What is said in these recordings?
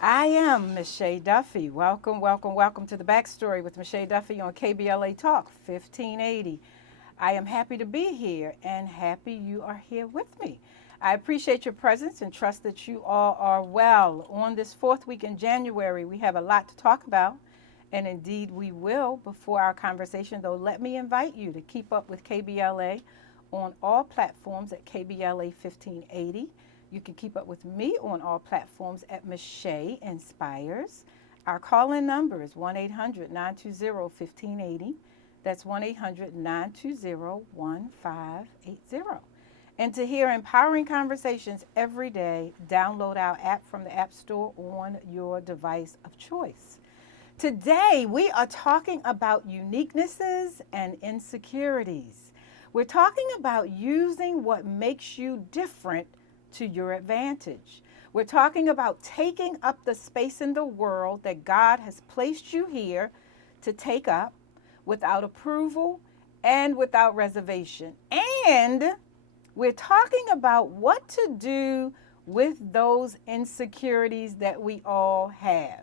I am Mischa Duffie. Welcome, welcome, welcome to the Backstory with Mischa Duffie on KBLA Talk 1580. I am happy to be here and happy you are here with me. I appreciate your presence and trust that you all are well. On this fourth week in January, we have a lot to talk about, and indeed we will. Before our conversation, though, let me invite you to keep up with KBLA on all platforms at KBLA 1580. You can keep up with me on all platforms at Mischa Inspires. Our call-in number is 1-800-920-1580. That's 1-800-920-1580. And to hear empowering conversations every day, download our app from the App Store on your device of choice. Today, we are talking about uniquenesses and insecurities. We're talking about using what makes you different to your advantage. We're talking about taking up the space in the world that God has placed you here to take up without approval and without reservation. And we're talking about what to do with those insecurities that we all have.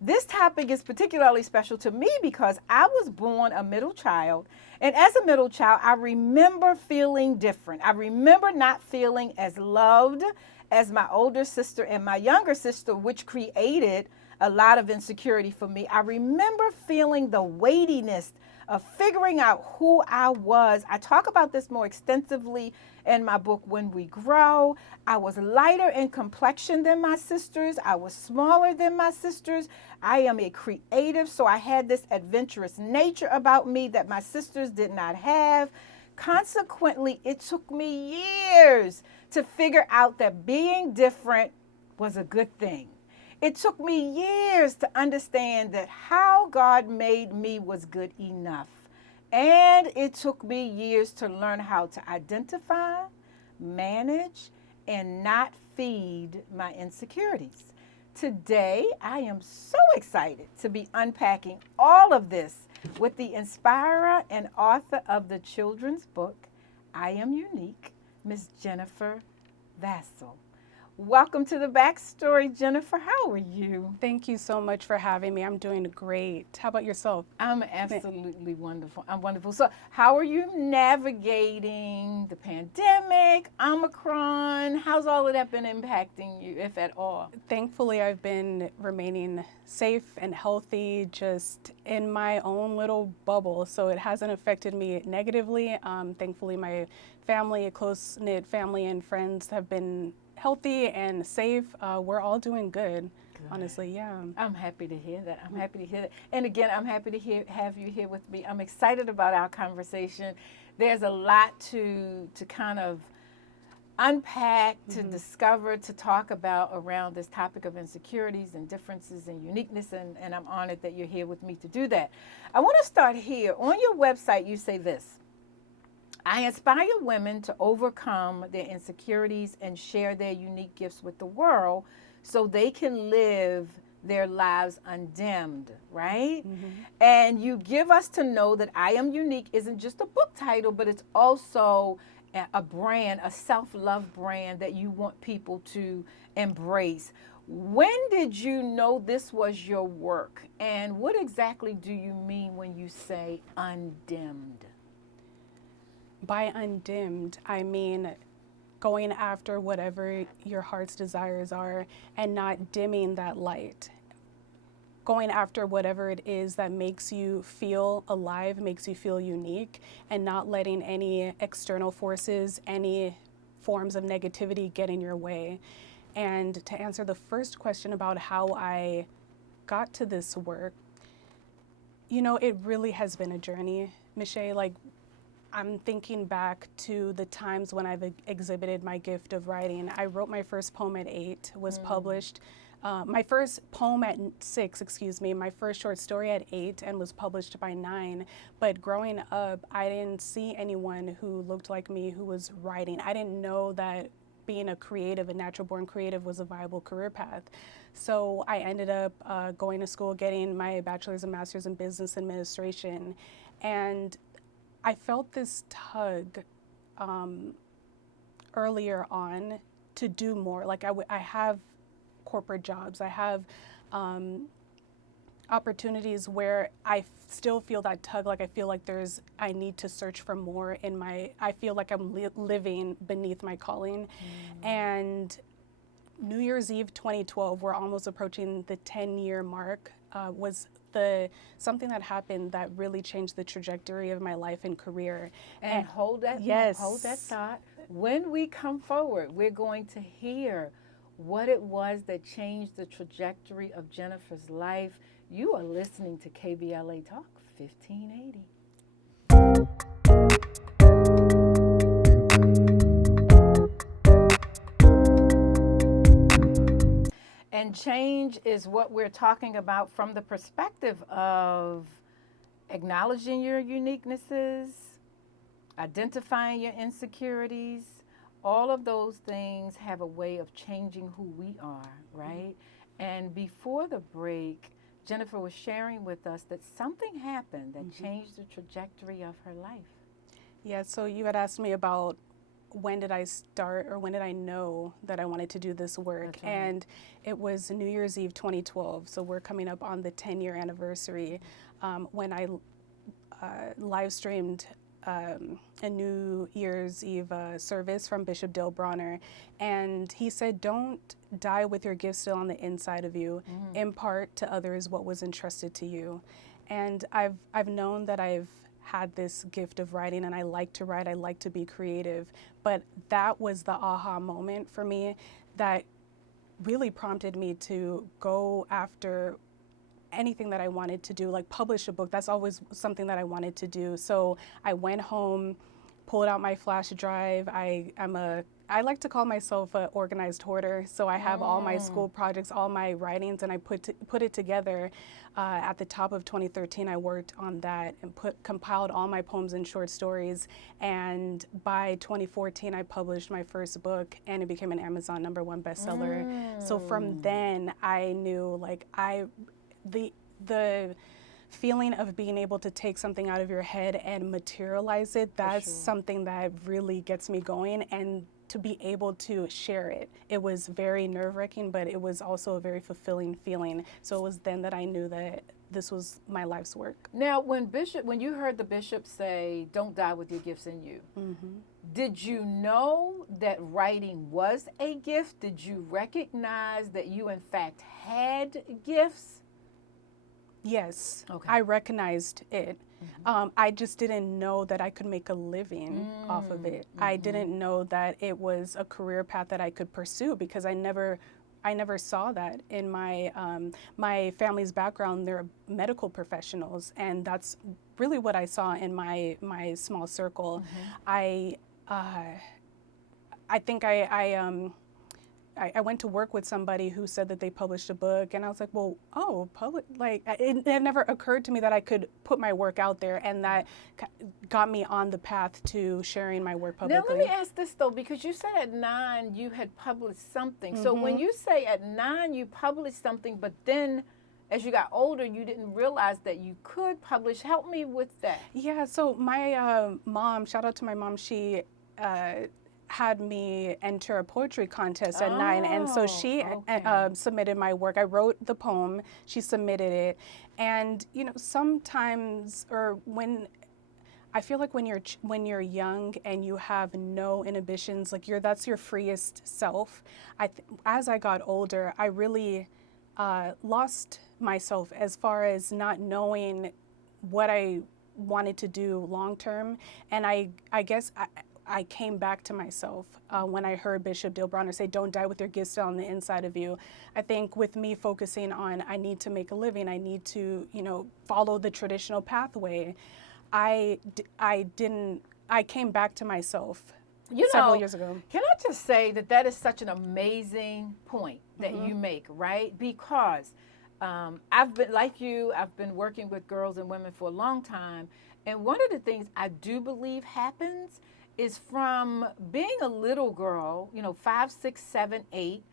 This topic is particularly special to me because I was born a middle child. And as a middle child, I remember feeling different. I remember not feeling as loved as my older sister and my younger sister, which created a lot of insecurity for me. I remember feeling the weightiness of figuring out who I was. I talk about this more extensively in my book, When We Grow. I was lighter in complexion than my sisters. I was smaller than my sisters. I am a creative, so I had this adventurous nature about me that my sisters did not have. Consequently, it took me years to figure out that being different was a good thing. It took me years to understand that how God made me was good enough. And it took me years to learn how to identify, manage, and not feed my insecurities. Today, I am so excited to be unpacking all of this with the inspirer and author of the children's book, I Am Unique, Miss Jennifer Vassel. Welcome to the Backstory, Jennifer. How are you? Thank you so much for having me. I'm doing great. How about yourself? I'm absolutely wonderful. I'm wonderful. So, how are you navigating the pandemic, Omicron? How's all of that been impacting you, if at all? Thankfully, I've been remaining safe and healthy just in my own little bubble, so it hasn't affected me negatively. Thankfully, my family, a close-knit family and friends have been healthy and safe. We're all doing good. Honestly, yeah. I'm happy to hear that. I'm happy to hear that. And again, I'm happy to have you here with me. I'm excited about our conversation. There's a lot to kind of unpack, to discover, to talk about around this topic of insecurities and differences and uniqueness, and I'm honored that you're here with me to do that. I want to start here. On your website, you say this: I inspire women to overcome their insecurities and share their unique gifts with the world so they can live their lives undimmed, right? And you give us to know that I Am Unique isn't just a book title, but it's also a brand, a self-love brand that you want people to embrace. When did you know this was your work? And what exactly do you mean when you say undimmed? By undimmed, I mean going after whatever your heart's desires are and not dimming that light. Going after whatever it is that makes you feel alive, makes you feel unique, and not letting any external forces, any forms of negativity get in your way. And to answer the first question about how I got to this work, you know, it really has been a journey, Mischa. Like, I'm thinking back to the times when I've exhibited my gift of writing. I wrote my first poem at 8, was published. My first poem at 6, my first short story at 8, and was published by 9. But growing up, I didn't see anyone who looked like me who was writing. I didn't know that being a creative, a natural born creative, was a viable career path. So I ended up going to school, getting my bachelor's and master's in business administration. And I felt this tug earlier on to do more. Like I have corporate jobs. I have opportunities where I still feel that tug, like I feel like I need to search for more I feel like I'm living beneath my calling. And New Year's Eve 2012, we're almost approaching the 10-year mark, was something that happened that really changed the trajectory of my life and career. And hold that thought. When we come forward, we're going to hear what it was that changed the trajectory of Jennifer's life. You are listening to KBLA Talk 1580. And change is what we're talking about from the perspective of acknowledging your uniquenesses, identifying your insecurities. All of those things have a way of changing who we are, right? And before the break, Jennifer was sharing with us that something happened that changed the trajectory of her life. Yeah, so you had asked me about when did I start, or when did I know that I wanted to do this work? That's right. And it was New Year's Eve 2012, so we're coming up on the 10-year anniversary, when I live streamed a New Year's Eve service from Bishop Dale Bronner, and he said, "Don't die with your gift still on the inside of you. Impart to others what was entrusted to you." And I've known that I've had this gift of writing, and I like to write, I like to be creative, but that was the aha moment for me that really prompted me to go after anything that I wanted to do, like publish a book. That's always something that I wanted to do. So I went home, pulled out my flash drive. I like to call myself an organized hoarder. So I have all my school projects, all my writings, and I put it together. At the top of 2013, I worked on that and compiled all my poems and short stories. And by 2014, I published my first book, and it became an Amazon #1 bestseller. So from then, I knew, like, the feeling of being able to take something out of your head and materialize it, that's something that really gets me going. And to be able to share it, it was very nerve-wracking, but it was also a very fulfilling feeling. So it was then that I knew that this was my life's work. Now, when you heard the bishop say, "Don't die with your gifts in you," did you know that writing was a gift? Did you recognize that you in fact had gifts? Yes, Okay. I recognized it. I just didn't know that I could make a living off of it. I didn't know that it was a career path that I could pursue, because I never saw that in my family's background. They're medical professionals, and that's really what I saw in my small circle. I think I went to work with somebody who said that they published a book, and I was like, well, it never occurred to me that I could put my work out there, and that got me on the path to sharing my work publicly. Now, let me ask this, though, because you said at 9 you had published something. So when you say at 9 you published something, but then as you got older, you didn't realize that you could publish. Help me with that. Yeah, so my mom, shout out to my mom, she had me enter a poetry contest at 9, and so she submitted my work. I wrote the poem, she submitted it, and sometimes, or when I feel like when you're young and you have no inhibitions, like that's your freest self. As I got older, I really lost myself as far as not knowing what I wanted to do long term, and I guess I came back to myself when I heard Bishop Dale Bronner say, "Don't die with your gifts still on the inside of you." I think with me focusing on, I need to make a living, I need to, follow the traditional pathway, I came back to myself several years ago. Can I just say that is such an amazing point that you make, right? Because I've been, like you, I've been working with girls and women for a long time, and one of the things I do believe happens is from being a little girl, 5, 6, 7, 8,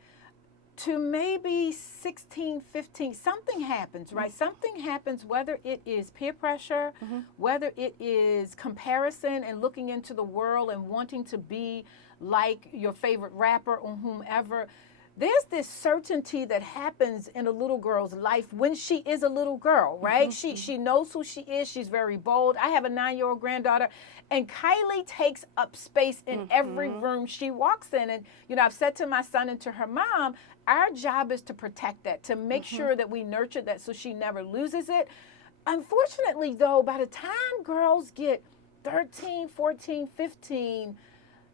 to maybe 16, 15, something happens, right? Something happens, whether it is peer pressure, whether it is comparison and looking into the world and wanting to be like your favorite rapper or whomever. there's this certainty that happens in a little girl's life when she is a little girl, right? She knows who she is. She's very bold. I have a 9-year-old granddaughter, and Kylie takes up space in every room she walks in. And, you know, I've said to my son and to her mom, our job is to protect that, to make sure that we nurture that so she never loses it. Unfortunately, though, by the time girls get 13, 14, 15,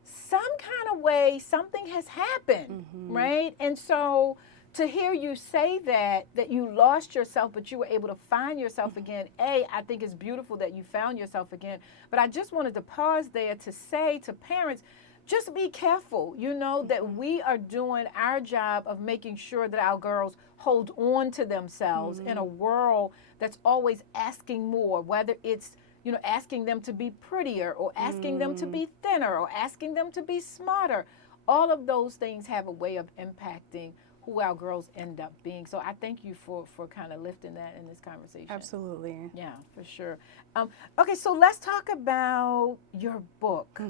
some kind of way, something has happened, right? And so to hear you say that you lost yourself, but you were able to find yourself again, I think it's beautiful that you found yourself again. But I just wanted to pause there to say to parents, just be careful, you know, that we are doing our job of making sure that our girls hold on to themselves in a world that's always asking more, whether it's, you know, asking them to be prettier or asking them to be thinner or asking them to be smarter. All of those things have a way of impacting who our girls end up being. So I thank you for kind of lifting that in this conversation. Absolutely. Yeah, for sure. Okay, so let's talk about your book.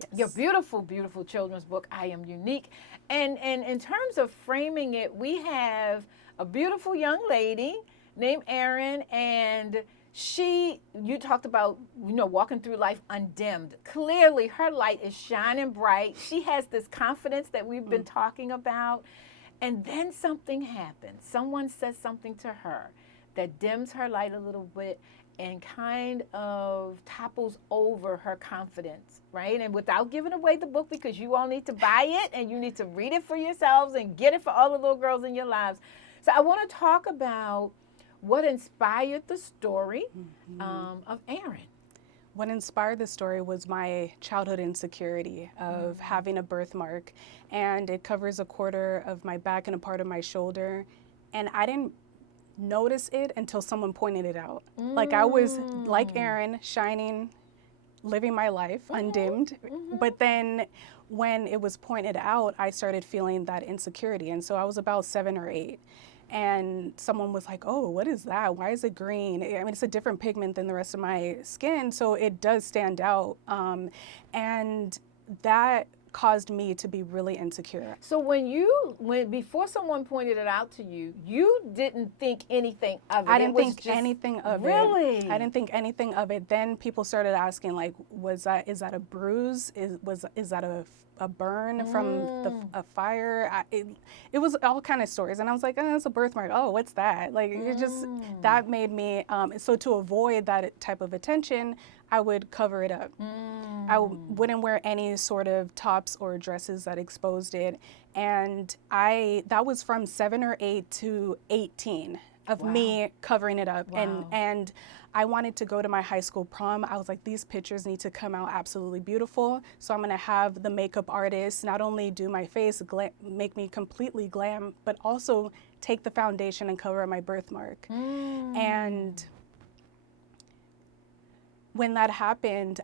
Yes. Your beautiful, beautiful children's book, I Am Unique. And in terms of framing it, we have a beautiful young lady named Erin, and you talked about, you know, walking through life undimmed. Clearly, her light is shining bright. She has this confidence that we've been talking about. And then something happens. Someone says something to her that dims her light a little bit and kind of topples over her confidence, right? And without giving away the book, because you all need to buy it and you need to read it for yourselves and get it for all the little girls in your lives. So I want to talk about what inspired the story of Erin. What inspired the story was my childhood insecurity of having a birthmark, and it covers a quarter of my back and a part of my shoulder. And I didn't notice it until someone pointed it out. Like I was like Erin, shining, living my life undimmed. But then when it was pointed out, I started feeling that insecurity. And so I was about 7 or 8. And someone was like, oh, what is that? Why is it green? I mean, it's a different pigment than the rest of my skin, so it does stand out. And that caused me to be really insecure. So before someone pointed it out to you, you didn't think anything of it? I didn't think anything of it. Really? I didn't think anything of it. Then people started asking, like, is that a bruise? Is that a burn from a fire? It was all kind of stories, and I was like, oh, that's a birthmark. Oh, what's that? Like, it just, that made me, so to avoid that type of attention, I would cover it up. I wouldn't wear any sort of tops or dresses that exposed it. And that was from 7 or 8 to 18 of me covering it up. And I wanted to go to my high school prom. I was like, these pictures need to come out absolutely beautiful. So I'm gonna have the makeup artist not only do my face, make me completely glam, but also take the foundation and cover up my birthmark. And when that happened,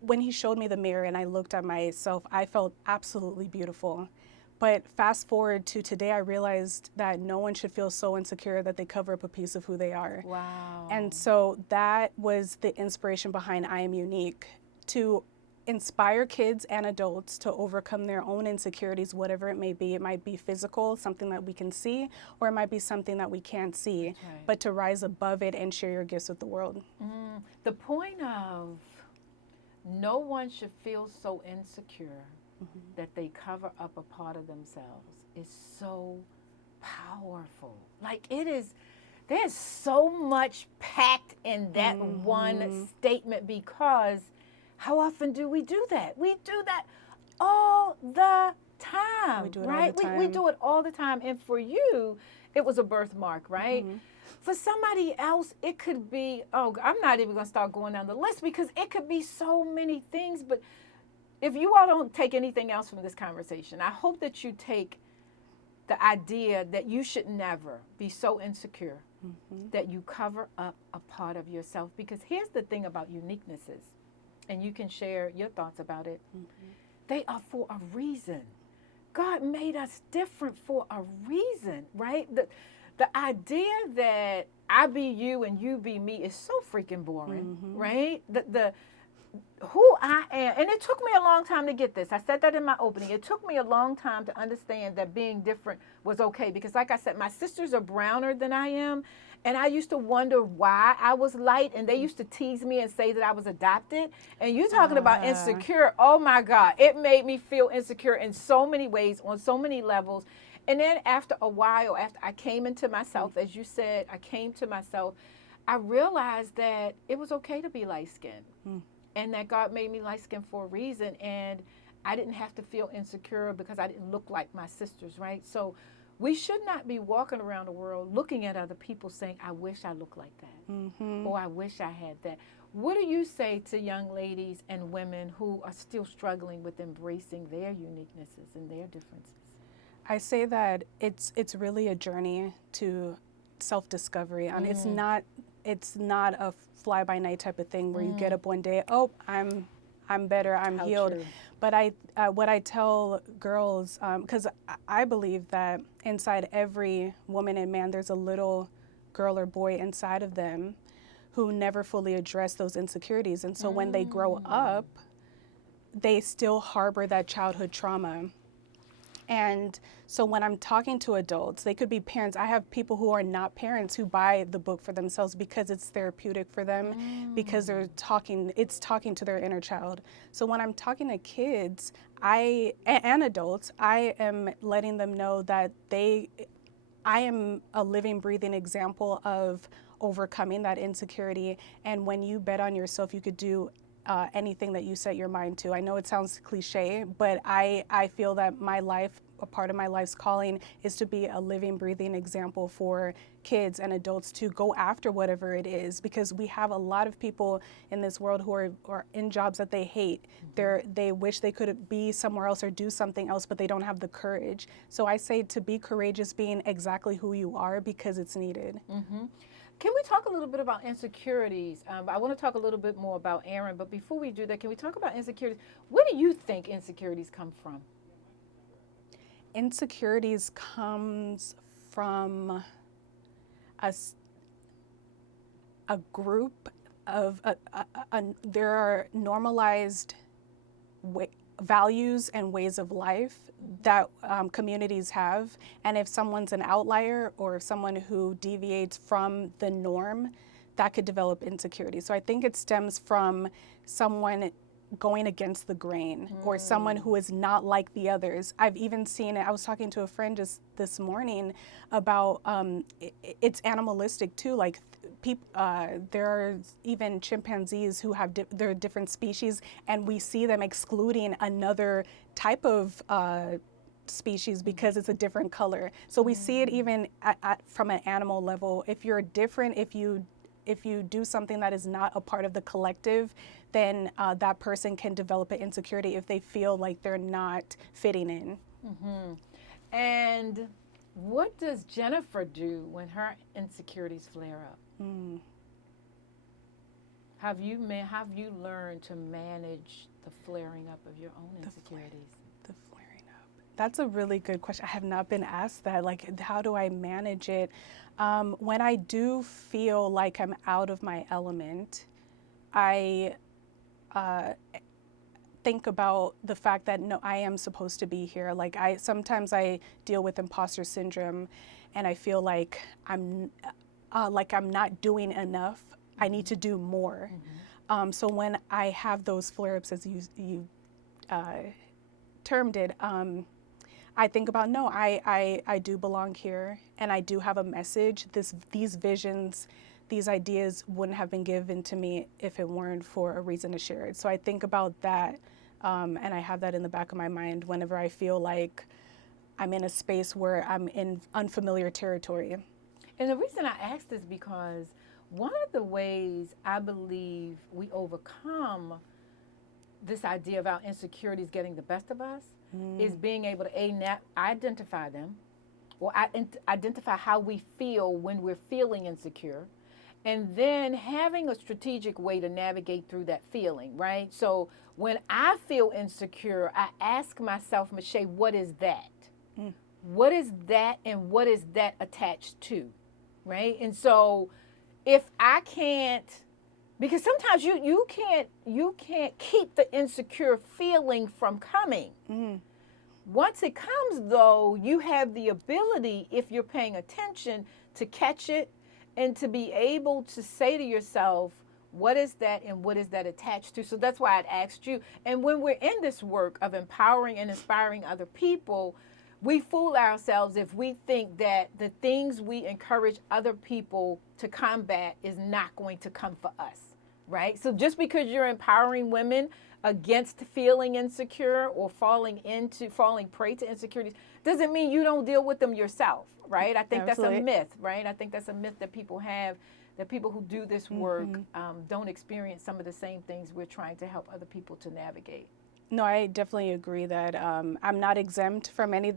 when he showed me the mirror and I looked at myself, I felt absolutely beautiful. But fast forward to today, I realized that no one should feel so insecure that they cover up a piece of who they are. Wow. And so that was the inspiration behind I Am Unique, to inspire kids and adults to overcome their own insecurities, whatever it may be. It might be physical, something that we can see, or it might be something that we can't see, but to rise above it and share your gifts with the world. The point of no one should feel so insecure that they cover up a part of themselves is so powerful. Like, there's so much packed in that one statement, because how often do we do that? We do that all the time, We do it right? all the time. We do it all the time. And for you, it was a birthmark, right? For somebody else, it could be, I'm not even going to start going down the list, because it could be so many things. But if you all don't take anything else from this conversation, I hope that you take the idea that you should never be so insecure that you cover up a part of yourself. Because here's the thing about uniquenesses, and you can share your thoughts about it. They are for a reason. God made us different for a reason, right? The idea that I be you and you be me is so freaking boring, right? who I am, and it took me a long time to get this. I said that in my opening. It took me a long time to understand that being different was okay because, like I said, my sisters are browner than I am, and I used to wonder why I was light, and they used to tease me and say that I was adopted. And you talking about insecure? Oh my God, it made me feel insecure in so many ways, on so many levels. And then after a while, after I came into myself, as you said, I came to myself. I realized that it was okay to be light skinned. And that God made me light skinned for a reason. And I didn't have to feel insecure because I didn't look like my sisters, right? So we should not be walking around the world looking at other people saying, I wish I looked like that. Or I wish I had that. What do you say to young ladies and women who are still struggling with embracing their uniquenesses and their differences? I say that it's really a journey to self-discovery, and it's not a fly-by-night type of thing where you get up one day, oh, I'm better, I'm healed. True. But what I tell girls, because I believe that inside every woman and man, there's a little girl or boy inside of them who never fully address those insecurities, and so when they grow up, they still harbor that childhood trauma. And so when I'm talking to adults, they could be parents. I have people who are not parents who buy the book for themselves because it's therapeutic for them, because it's talking to their inner child. So when I'm talking to kids and adults, I am letting them know that I am a living, breathing example of overcoming that insecurity. And when you bet on yourself, you could do anything that you set your mind to. I know it sounds cliche, but I feel that my life, a part of my life's calling, is to be a living, breathing example for kids and adults to go after whatever it is, because we have a lot of people in this world who are in jobs that they hate. They wish they could be somewhere else or do something else, but they don't have the courage. So I say to be courageous being exactly who you are, because it's needed. Can we talk a little bit about insecurities? I want to talk a little bit more about Aaron, but before we do that, can we talk about insecurities? Where do you think insecurities come from? Insecurities comes from a group of, there are normalized values and ways of life that communities have, and if someone's an outlier or if someone who deviates from the norm, that could develop insecurity. So I think it stems from someone going against the grain, or someone who is not like the others. I've even seen it. I was talking to a friend just this morning about it's animalistic too. Like there are even chimpanzees who have they're different species, and we see them excluding another type of species because it's a different color. So we see it even from an animal level. If you're different, if you do something that is not a part of the collective, then that person can develop an insecurity if they feel like they're not fitting in. And what does Jennifer do when her insecurities flare up? Have you learned to manage the flaring up of your own insecurities? The flaring up. That's a really good question. I have not been asked that. Like, how do I manage it? When I do feel like I'm out of my element, I think about the fact that no, I am supposed to be here. Like sometimes I deal with imposter syndrome, and I feel like I'm not doing enough. I need to do more. So when I have those flare-ups, as you termed it, I think about, no, I do belong here, and I do have a message. These visions, these ideas wouldn't have been given to me if it weren't for a reason to share it. So I think about that, and I have that in the back of my mind whenever I feel like I'm in a space where I'm in unfamiliar territory. And the reason I ask this because one of the ways I believe we overcome this idea of our insecurities getting the best of us is being able to identify them, or identify how we feel when we're feeling insecure, and then having a strategic way to navigate through that feeling, right? So when I feel insecure, I ask myself, Mischa, what is that? What is that, and what is that attached to, right? And so if I can't Because sometimes you can't keep the insecure feeling from coming. Mm. Once it comes, though, you have the ability, if you're paying attention, to catch it and to be able to say to yourself, what is that and what is that attached to? So that's why I'd asked you. And when we're in this work of empowering and inspiring other people, we fool ourselves if we think that the things we encourage other people to combat is not going to come for us, right? So just because you're empowering women against feeling insecure or falling prey to insecurities doesn't mean you don't deal with them yourself, right? I think Absolutely. that's a myth, right? I think that's a myth that people have, that people who do this work don't experience some of the same things we're trying to help other people to navigate. No, I definitely agree that I'm not exempt from any.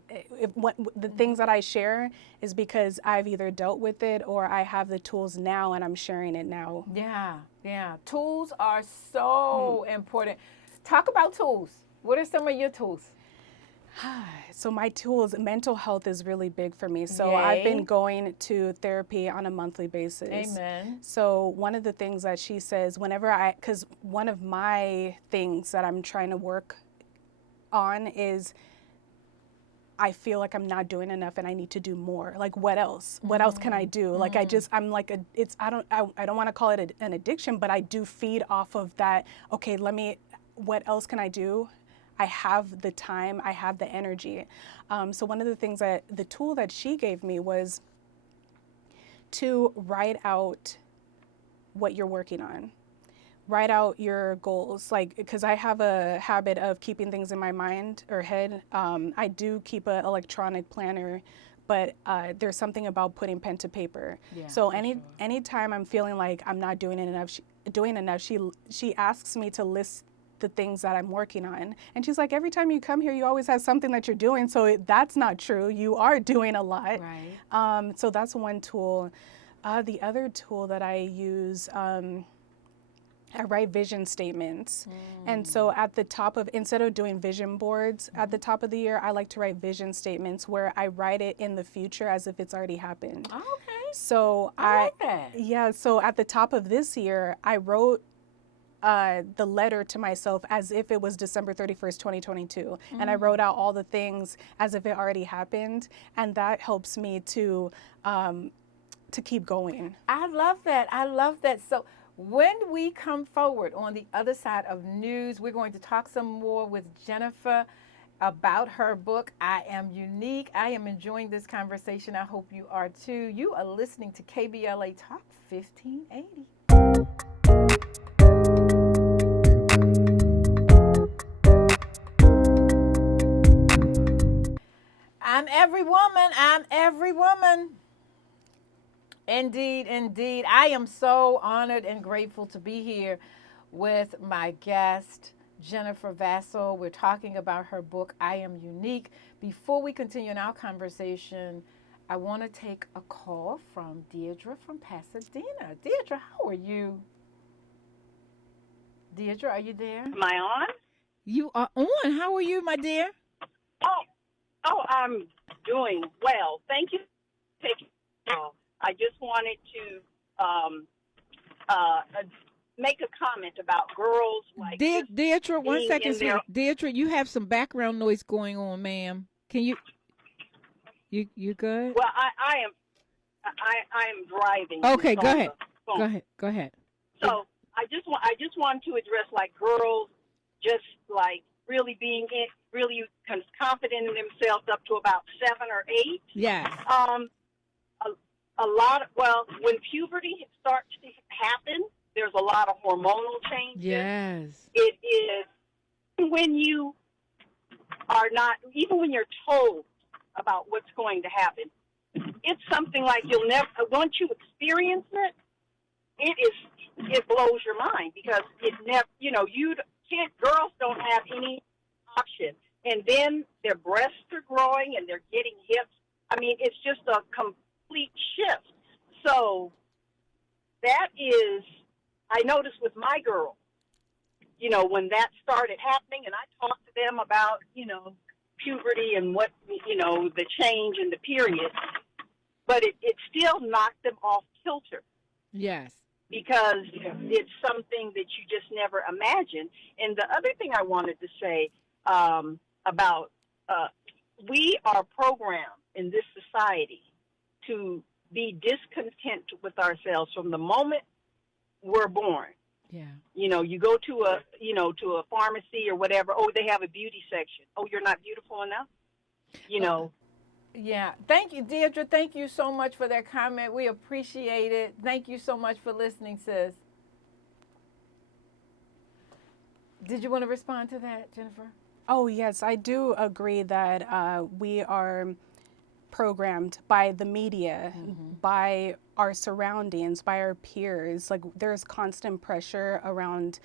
The things that I share is because I've either dealt with it or I have the tools now and I'm sharing it now. Yeah. Tools are so important. Talk about tools. What are some of your tools? So my tools, mental health is really big for me. So Yay. I've been going to therapy on a monthly basis. Amen. So one of the things that she says, because one of my things that I'm trying to work on is I feel like I'm not doing enough and I need to do more. Like, what else? What else can I do? Like, I'm like, I don't want to call it an addiction, but I do feed off of that. Okay, what else can I do? I have the time, I have the energy. So one of the things the tool that she gave me was to write out what you're working on. Write out your goals, like, because I have a habit of keeping things in my mind or head. I do keep an electronic planner, but there's something about putting pen to paper. Yeah, so sure. anytime I'm feeling like I'm not doing enough, she asks me to list the things that I'm working on. And she's like, every time you come here, you always have something that you're doing. So that's not true. You are doing a lot. Right. So that's one tool. The other tool that I use, I write vision statements. And so at the top instead of doing vision boards at the top of the year, I like to write vision statements where I write it in the future as if it's already happened. Okay. So I like that. Yeah, so at the top of this year, I wrote the letter to myself as if it was December 31st, 2022. And I wrote out all the things as if it already happened. And that helps me to keep going. I love that. I love that. So when we come forward on the other side of news, we're going to talk some more with Jennifer about her book, I Am Unique. I am enjoying this conversation. I hope you are too. You are listening to KBLA Talk 1580. I'm every woman. I'm every woman. Indeed, indeed. I am so honored and grateful to be here with my guest, Jennifer Vassel. We're talking about her book, I Am Unique. Before we continue in our conversation, I want to take a call from Deirdre from Pasadena. Deirdre, how are you? Deirdre, are you there? Am I on? You are on. How are you, my dear? Oh, I'm doing well. Thank you for taking the call. I just wanted to make a comment about girls like Deirdre, one second, their... Deirdre, you have some background noise going on, ma'am. Can you good? Well, I am driving. Okay, go ahead. So I just want to address like girls just like really being really confident in themselves up to about 7 or 8. Yes. A lot. When puberty starts to happen, there's a lot of hormonal changes. Yes. It is when you are not, even when you're told about what's going to happen, it's something like you'll never. Once you experience it, it blows your mind because it never. You can't. Girls don't have any option, and then their breasts are growing and they're getting hips. I mean, it's just a complete shift. So that is, I noticed with my girls, when that started happening, and I talked to them about, puberty and what, the change in the period, but it still knocked them off kilter. Yes. because it's something that you just never imagined. And the other thing I wanted to say about we are programmed in this society to be discontent with ourselves from the moment we're born. Yeah. You know, you go to a pharmacy or whatever. Oh, they have a beauty section. Oh, you're not beautiful enough. You know. Yeah. Thank you, Deirdre. Thank you so much for that comment. We appreciate it. Thank you so much for listening, sis. Did you want to respond to that, Jennifer? Oh, yes, I do agree that we are programmed by the media, by our surroundings, by our peers. Like, there's constant pressure around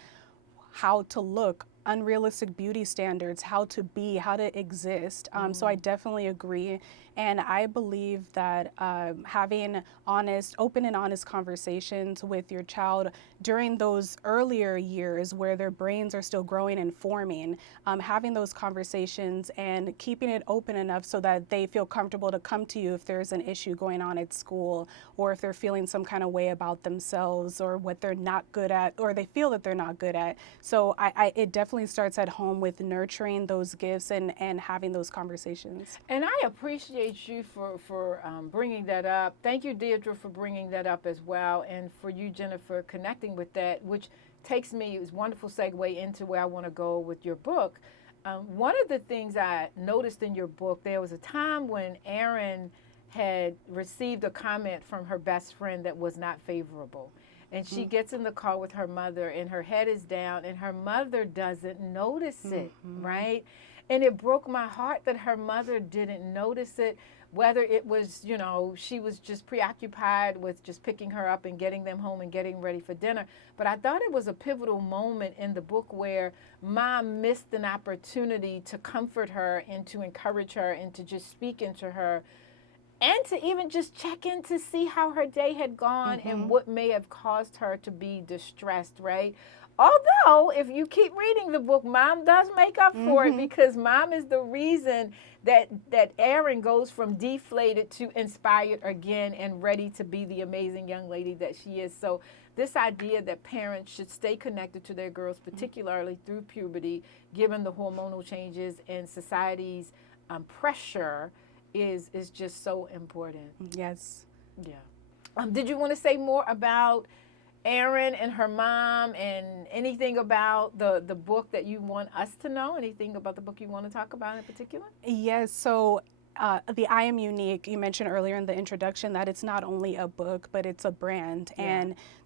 how to look, unrealistic beauty standards, how to be, how to exist. So I definitely agree. And I believe that having open and honest conversations with your child during those earlier years where their brains are still growing and forming, having those conversations and keeping it open enough so that they feel comfortable to come to you if there's an issue going on at school, or if they're feeling some kind of way about themselves, or what they're not good at, or they feel that they're not good at. So it definitely starts at home with nurturing those gifts and having those conversations. And I appreciate you for bringing that up. Thank you, Deirdre, for bringing that up as well, and for you, Jennifer, connecting with that, which takes me, it's a wonderful segue into where I want to go with your book. One of the things I noticed in your book, there was a time when Erin had received a comment from her best friend that was not favorable. And she gets in the car with her mother, and her head is down, and her mother doesn't notice it, right? And it broke my heart that her mother didn't notice it, whether it was, you know, she was just preoccupied with just picking her up and getting them home and getting ready for dinner. But I thought it was a pivotal moment in the book where Mom missed an opportunity to comfort her and to encourage her and to just speak into her, and to even just check in to see how her day had gone and what may have caused her to be distressed, right? Although, if you keep reading the book, Mom does make up for it, because Mom is the reason that Erin goes from deflated to inspired again and ready to be the amazing young lady that she is. So this idea that parents should stay connected to their girls, particularly through puberty, given the hormonal changes and society's pressure, is just so important. Yes. Yeah. Did you want to say more about Erin and her mom, and anything about the book that you want us to know? Anything about the book you want to talk about in particular? Yes. So the I Am Unique, you mentioned earlier in the introduction that it's not only a book, but it's a brand. Yeah.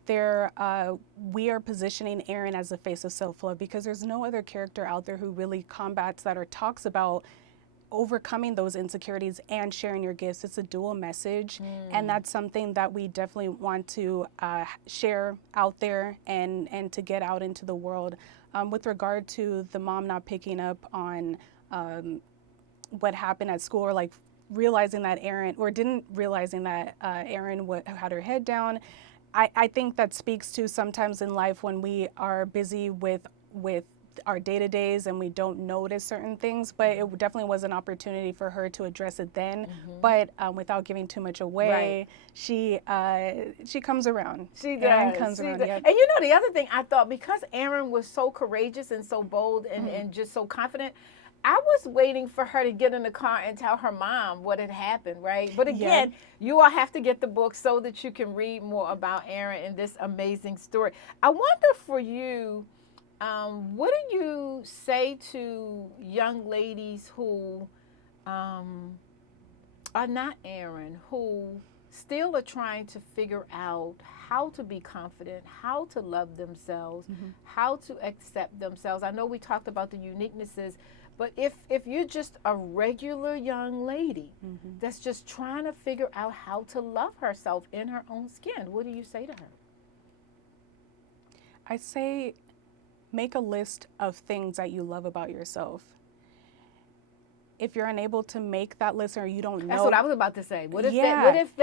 And we are positioning Erin as the face of self-love, because there's no other character out there who really combats that or talks about overcoming those insecurities and sharing your gifts. It's a dual message, and that's something that we definitely want to share out there and to get out into the world. With regard to the mom not picking up on what happened at school, or like realizing that Erin, or didn't realizing that Erin had her head down, I think that speaks to sometimes in life when we are busy with our day-to-days and we don't notice certain things, but it definitely was an opportunity for her to address it then. But without giving too much away, she comes around. She does. Erin comes around. Yep. And you know, the other thing I thought, because Erin was so courageous and so bold and just so confident, I was waiting for her to get in the car and tell her mom what had happened, right? But again, you all have to get the book so that you can read more about Erin and this amazing story. I wonder for you, what do you say to young ladies who are not Erin, who still are trying to figure out how to be confident, how to love themselves, how to accept themselves? I know we talked about the uniquenesses, but if you're just a regular young lady that's just trying to figure out how to love herself in her own skin, what do you say to her? I say, make a list of things that you love about yourself. If you're unable to make that list, or you don't know. That's what I was about to say. What if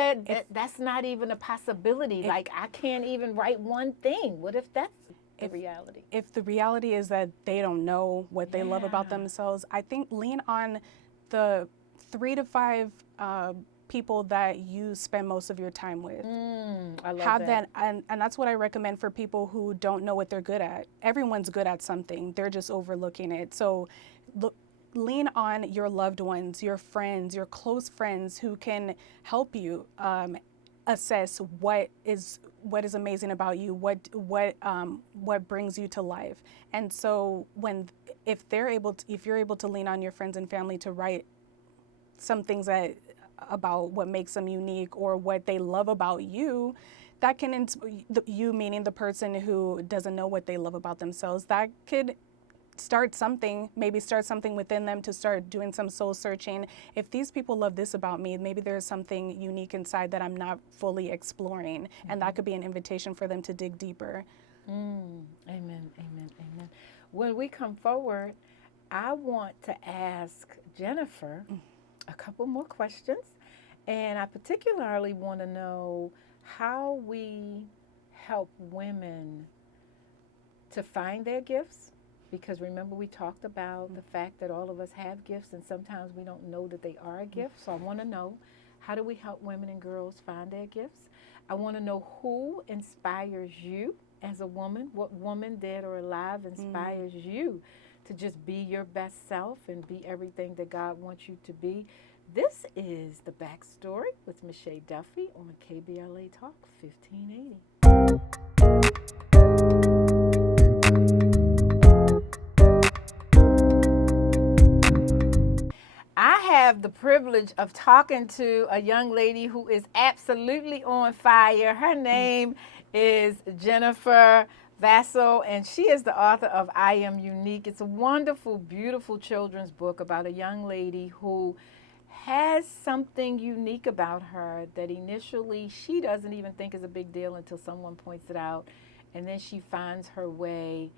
that's not even a possibility? Like, I can't even write one thing. What if that's the reality? If the reality is that they don't know what they love about themselves, I think lean on the 3 to 5 people that you spend most of your time with. I love Have that. and that's what I recommend for people who don't know what they're good at. Everyone's good at something. They're just overlooking it. So lean on your loved ones, your friends, your close friends who can help you assess what is amazing about you, what brings you to life. And so if you're able to lean on your friends and family to write some things about what makes them unique or what they love about you, that can you, meaning the person who doesn't know what they love about themselves, that could start something within them to start doing some soul searching. If these people love this about me, maybe there's something unique inside that I'm not fully exploring, and that could be an invitation for them to dig deeper. Amen, amen, amen. When we come forward, I want to ask Jennifer a couple more questions, and I particularly want to know how we help women to find their gifts. Because remember, we talked about the fact that all of us have gifts, and sometimes we don't know that they are a gift. So I want to know, how do we help women and girls find their gifts? I want to know who inspires you as a woman. What woman, dead or alive, inspires you to just be your best self and be everything that God wants you to be? This is The Backstory with Mischa Duffie on KBLA Talk 1580. I have the privilege of talking to a young lady who is absolutely on fire. Her name is Jennifer Vassel, and she is the author of I Am Unique. It's a wonderful, beautiful children's book about a young lady who has something unique about her that initially she doesn't even think is a big deal until someone points it out, and then she finds her way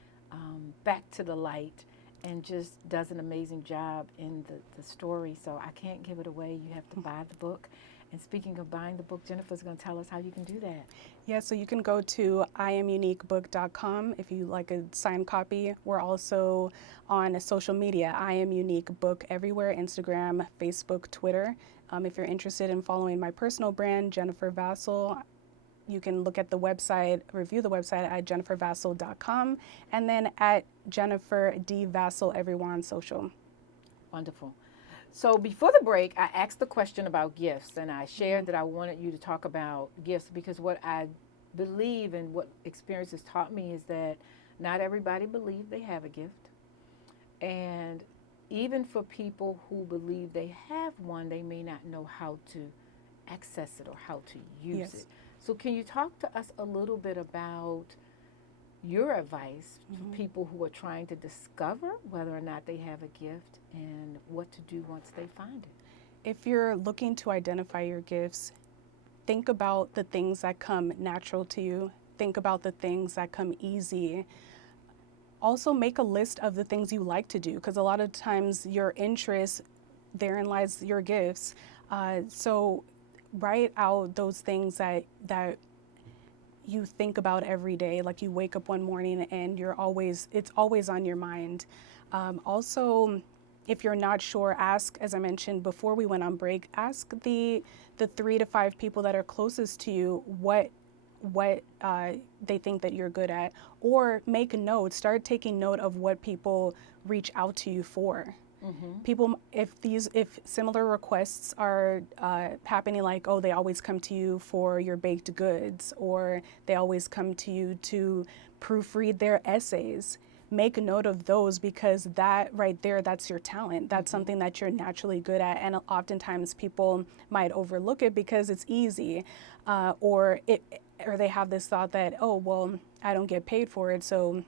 back to the light and just does an amazing job in the story. So I can't give it away. You have to buy the book. And speaking of buying the book, Jennifer's going to tell us how you can do that. Yeah, so you can go to iamuniquebook.com if you like a signed copy. We're also on social media, I Am Unique Book everywhere, Instagram, Facebook, Twitter. If you're interested in following my personal brand, Jennifer Vassel, you can look at the website, review the website at jennifervassel.com, and then at Jennifer D. Vassel everywhere on social. Wonderful. So before the break, I asked the question about gifts, and I shared that I wanted you to talk about gifts because what I believe and what experience has taught me is that not everybody believes they have a gift. And even for people who believe they have one, they may not know how to access it or how to use it. So can you talk to us a little bit about your advice to people who are trying to discover whether or not they have a gift and what to do once they find it? If you're looking to identify your gifts, think about the things that come natural to you. Think about the things that come easy. Also make a list of the things you like to do, because a lot of times your interests, therein lies your gifts. So write out those things that you think about every day. Like you wake up one morning and it's always on your mind. Also, if you're not sure, ask, as I mentioned before we went on break, ask the 3 to 5 people that are closest to you what they think that you're good at, or make notes. Start taking note of what people reach out to you for. People, if similar requests are happening, like, oh, they always come to you for your baked goods, or they always come to you to proofread their essays, make a note of those, because that right there, that's your talent. That's something that you're naturally good at. And oftentimes people might overlook it because it's easy, or they have this thought that, oh, well, I don't get paid for it, so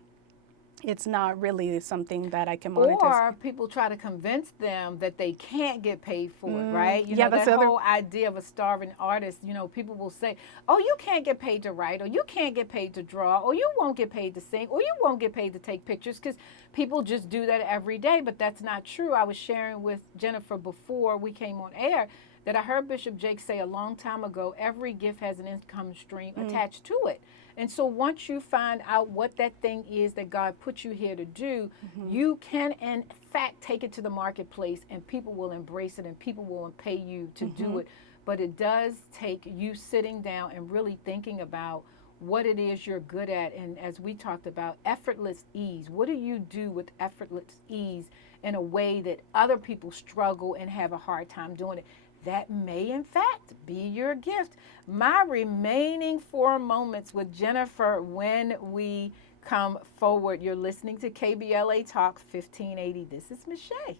it's not really something that I can monetize. Or people try to convince them that they can't get paid for it, right? You yeah, know, that's that the whole idea of a starving artist, you know, people will say, oh, you can't get paid to write, or you can't get paid to draw, or you won't get paid to sing, or you won't get paid to take pictures, because people just do that every day. But that's not true. I was sharing with Jennifer before we came on air that I heard Bishop Jake say a long time ago, every gift has an income stream attached to it. And so once you find out what that thing is that God put you here to do, you can, in fact, take it to the marketplace, and people will embrace it, and people will pay you to do it but it does take you sitting down and really thinking about what it is you're good at. And as we talked about, effortless ease. What do you do with effortless ease in a way that other people struggle and have a hard time doing it? That may, in fact, be your gift. My remaining 4 moments with Jennifer when we come forward. You're listening to KBLA Talk 1580. This is Mischa.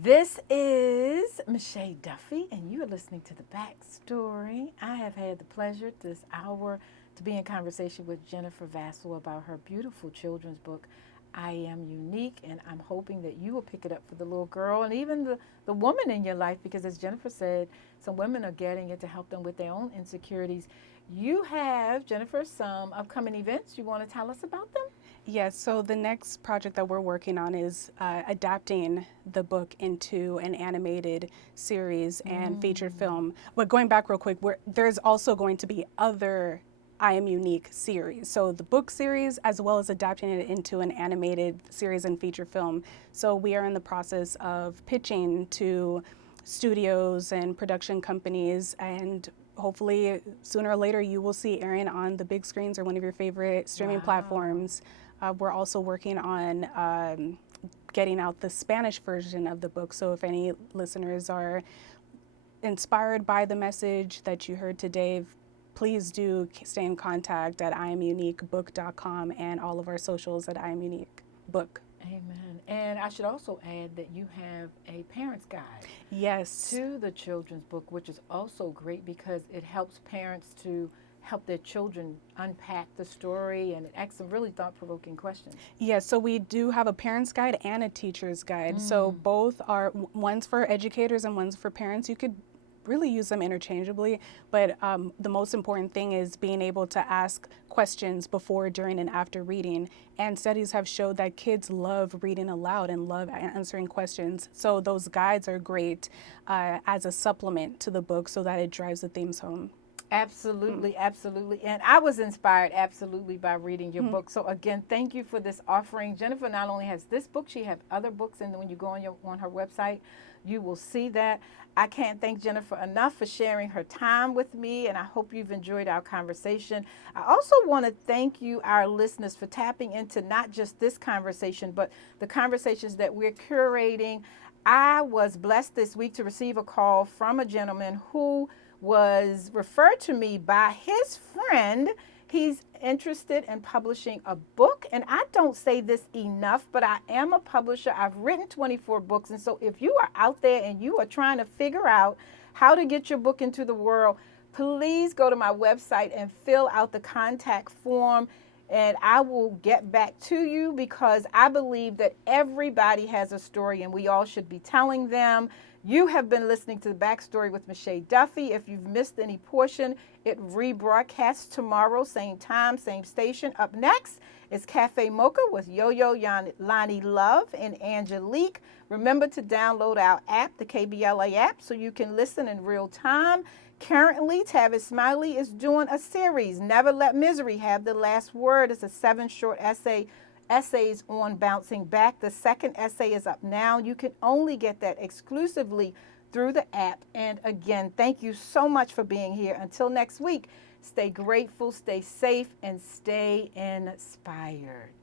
This is Mischa Duffie, and you are listening to The Backstory. I have had the pleasure this hour to be in conversation with Jennifer Vassel about her beautiful children's book, I Am Unique, and I'm hoping that you will pick it up for the little girl and even the woman in your life, because as Jennifer said, some women are getting it to help them with their own insecurities. You have, Jennifer, some upcoming events. You want to tell us about them? Yes, so the next project that we're working on is adapting the book into an animated series and featured film. But going back real quick, there's also going to be other I Am Unique series. So the book series, as well as adapting it into an animated series and feature film. So we are in the process of pitching to studios and production companies, and hopefully sooner or later you will see airing on the big screens or one of your favorite streaming platforms. We're also working on getting out the Spanish version of the book. So if any listeners are inspired by the message that you heard today, please do stay in contact at iamuniquebook.com and all of our socials at iamuniquebook. Amen. And I should also add that you have a parent's guide. Yes. To the children's book, which is also great because it helps parents to help their children unpack the story, and it asks some really thought-provoking questions. Yes, so we do have a parent's guide and a teacher's guide. So both are, one's for educators and one's for parents. You could really use them interchangeably, but the most important thing is being able to ask questions before, during, and after reading. And studies have showed that kids love reading aloud and love answering questions. So those guides are great as a supplement to the book so that it drives the themes home. Absolutely, absolutely. And I was inspired absolutely by reading your book. So again, thank you for this offering. Jennifer not only has this book, she has other books, and when you go on her website, you will see that. I can't thank Jennifer enough for sharing her time with me, and I hope you've enjoyed our conversation. I also want to thank you, our listeners, for tapping into not just this conversation, but the conversations that we're curating. I was blessed this week to receive a call from a gentleman who was referred to me by his friend. He's interested in publishing a book, and I don't say this enough, but I am a publisher. I've written 24 books, and so if you are out there and you are trying to figure out how to get your book into the world, please go to my website and fill out the contact form, and I will get back to you, because I believe that everybody has a story and we all should be telling them. You have been listening to The Backstory with Mischa Duffie. If you've missed any portion, it rebroadcasts tomorrow, same time, same station. Up next is Cafe Mocha with Yo-Yo, Lonnie Love, and Angelique. Remember to download our app, the KBLA app, so you can listen in real time. Currently, Tavis Smiley is doing a series, Never Let Misery Have the Last Word. It's a 7 short essays on bouncing back. The second essay is up now. You can only get that exclusively through the app. And again, thank you so much for being here. Until next week, stay grateful, stay safe, and stay inspired.